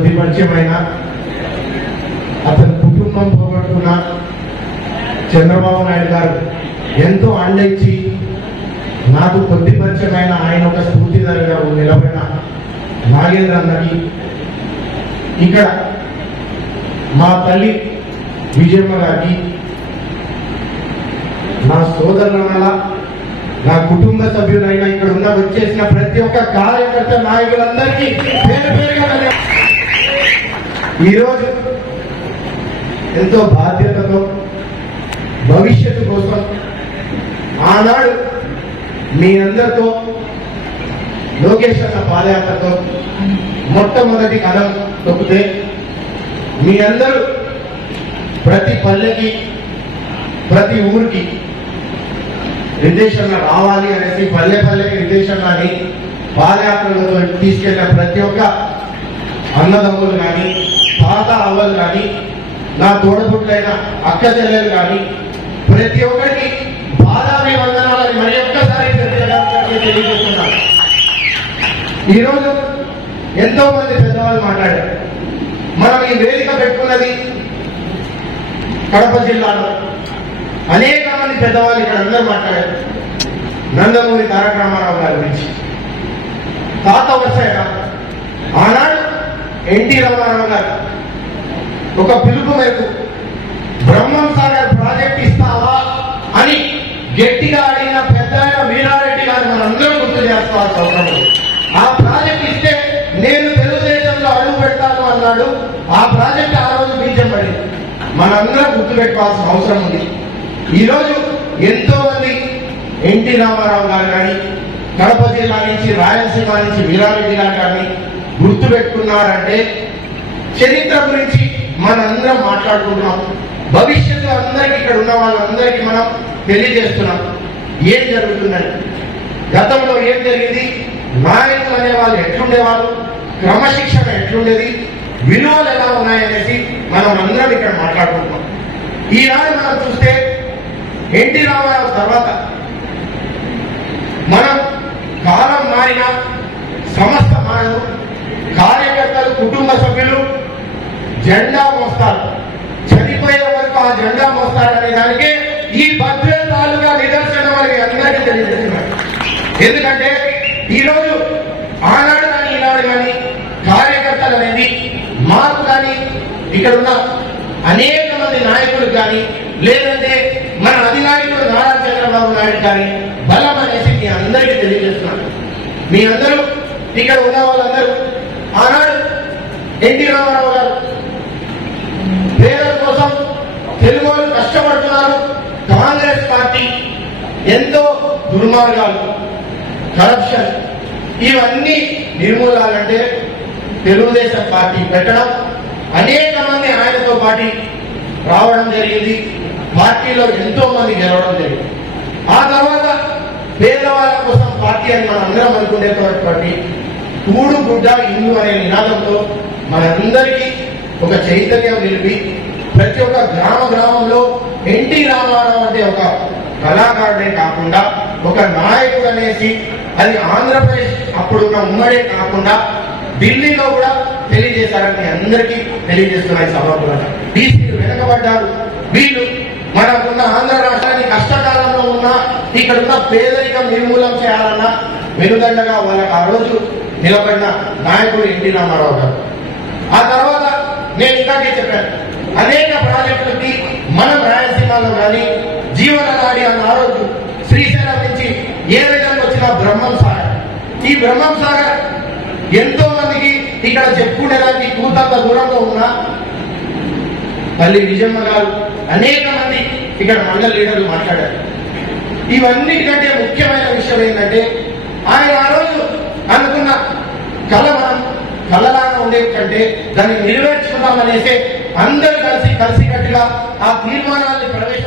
కొద్ది పరిచయమైన అతని కుటుంబం పోగొట్టుకున్న చంద్రబాబు నాయుడు గారు ఎంతో అండొచ్చి నాకు కొద్ది పరిచయమైన ఆయన ఒక స్ఫూర్తిదారుగా నిలబడిన నాగేంద్ర అన్నకి, ఇక్కడ మా తల్లి విజయమ్మ గారికి, నా సోదరుల, నా కుటుంబ సభ్యులైన ఇక్కడ ఉన్న వచ్చేసిన ప్రతి ఒక్క కార్యకర్త నాయకులందరికీ పేరు పేరుగా ఈరోజు ఎంతో బాధ్యతతో భవిష్యత్తు కోసం ఆనాడు మీ అందరితో లోకేష్ అన్న పాదయాత్రతో మొట్టమొదటి కథం తొక్కితే మీ అందరూ ప్రతి పల్లెకి ప్రతి ఊరికి నిర్దేశంగా రావాలి అనేసి పల్లె పల్లెకి నిర్దేశంగాని పాదయాత్రలతో తీసుకెళ్లిన ప్రతి ఒక్క అన్నదమ్ములు కానీ తాత అవ్వలు కానీ నా తోడబుట్లైన అక్క చెల్లెలు కానీ ప్రతి ఒక్కరికి బాదామి వందనాలని మరి ఒక్కసారి తెలియజేస్తున్నారు. ఈరోజు ఎంతో మంది పెద్దవాళ్ళు మాట్లాడారు. మనం ఈ వేదిక పెట్టుకున్నది కడప జిల్లాలో అనేక మంది పెద్దవాళ్ళు ఇక్కడ అందరూ మాట్లాడారు. నందమూరి తారక రామారావు గారి గురించి, తాత వరుసైన ఆనాడు ఎన్టీ రామారావు గారు ఒక పిలుపు మేరకు బ్రహ్మం సాగర్ ప్రాజెక్ట్ ఇస్తావా అని గట్టిగా అడిగిన పెద్ద వీరారెడ్డి గారు మనందరూ గుర్తు చేస్తాల్సిన అవసరం ఉంది. ఆ ప్రాజెక్ట్ ఇస్తే నేను తెలుగుదేశంలో అడుగు పెడతాను అన్నాడు. ఆ ప్రాజెక్ట్ ఆ రోజు బీజం పడింది. మనందరం గుర్తు పెట్టుకోవాల్సిన అవసరం ఉంది. ఈరోజు ఎంతో మంది ఎన్టీ రామారావు గారు కానీ కడప జిల్లా నుంచి రాయలసీమ నుంచి వీరారెడ్డి గారు కానీ గుర్తు పెట్టుకున్నారంటే చరిత్ర గురించి మనందరం మాట్లాడుకుంటున్నాం. భవిష్యత్తు అందరికీ ఇక్కడ ఉన్న వాళ్ళందరికీ మనం తెలియజేస్తున్నాం ఏం జరుగుతుందని. గతంలో ఏం జరిగింది, నాయకులు అనే వాళ్ళు ఎట్లుండేవాళ్ళు, క్రమశిక్షణ ఎట్లుండేది, విలువలు ఎలా ఉన్నాయనేసి మనం అందరం ఇక్కడ మాట్లాడుకుంటున్నాం. ఈనాడు మనం చూస్తే ఎన్టీ రామారావు తర్వాత మనం కాలం మారిన సంస్థ మారదు, కార్యకర్తలు కుటుంబ సభ్యులు జెండా మోస్తారు, చనిపోయే వరకు ఆ జెండా మోస్తారనే దానికి ఈ భద్రతాలుగా నిదర్శనం అని అందరికీ తెలియజేస్తున్నారు. ఎందుకంటే ఈరోజు ఆనాడు కానీ ఈనాడు కానీ కార్యకర్తలు అనేది మాకు కానీ ఇక్కడ ఉన్న అనేక మంది నాయకులకు కానీ లేదంటే మన అధినాయకుడు నారా చంద్రబాబు నాయుడు కానీ బలం అనేసి మీ అందరికీ తెలియజేస్తున్నారు. మీ అందరూ ఇక్కడ ఉన్న వాళ్ళందరూ ఆనాడు ఎన్టీ రామారావు గారు పేదల కోసం తెలుగు వాళ్ళు కష్టపడుతున్నారు. కాంగ్రెస్ పార్టీ ఎంతో దుర్మార్గాలు, కరప్షన్ ఇవన్నీ నిర్మూలాలంటే తెలుగుదేశం పార్టీ పెట్టడం, అనేక మంది ఆయనతో పాటు రావడం జరిగింది. పార్టీలో ఎంతో మంది గెలవడం జరిగింది. ఆ తర్వాత పేదవాళ్ళ కోసం పార్టీ అని మనం అందరం అనుకునేటువంటి కూడు గుడ్డ ఇల్లు అనే నినాదంతో మనందరికీ ఒక చైతన్యం నిలిపి ప్రతి ఒక్క గ్రామంలో ఎన్టీ రామారావు అంటే ఒక కళాకారుడే కాకుండా ఒక నాయకుడు అనేసి అది ఆంధ్రప్రదేశ్ అప్పుడున్న ఉమ్మడే కాకుండా ఢిల్లీలో కూడా తెలియజేశారని అందరికీ తెలియజేస్తున్నాయి. సభాపూర్వకంగా బీసీలు వెనకబడ్డారు. వీళ్ళు మనకున్న ఆంధ్ర రాష్ట్రాన్ని కష్టకాలంలో ఉన్న ఇక్కడ ఉన్న పేదరికం నిర్మూలన చేయాలన్నా వెనుదండగా వాళ్ళకి ఆ రోజు నిలబడిన నాయకుడు ఎన్టీ రామారావు గారు. ఆ తర్వాత నేను ఇందాకే చెప్పాను, అనేక ప్రాజెక్టులకి మనం రాయలసీమలో కానీ జీవననాడి అన్న ఆ రోజు శ్రీశైలం నుంచి ఏ విధంగా వచ్చిన బ్రహ్మం సాగర్, ఈ బ్రహ్మం సాగర్ ఎంతో మందికి ఇక్కడ చెప్పుకునేదానికి కూతంత దూరంలో ఉన్న తల్లి విజయమ్మ గారు, అనేక మంది ఇక్కడ మండల లీడర్లు మాట్లాడారు. ఇవన్నిటికంటే ముఖ్యమైన విషయం ఏంటంటే ఆయన ఆ రోజు అనుకున్న కళ మనం కళలాగా ఉండే కంటే దాన్ని నెరవేర్చుకుందామనేసి అందరూ కలిసికట్టుగా ఆ తీర్మానాన్ని ప్రవేశ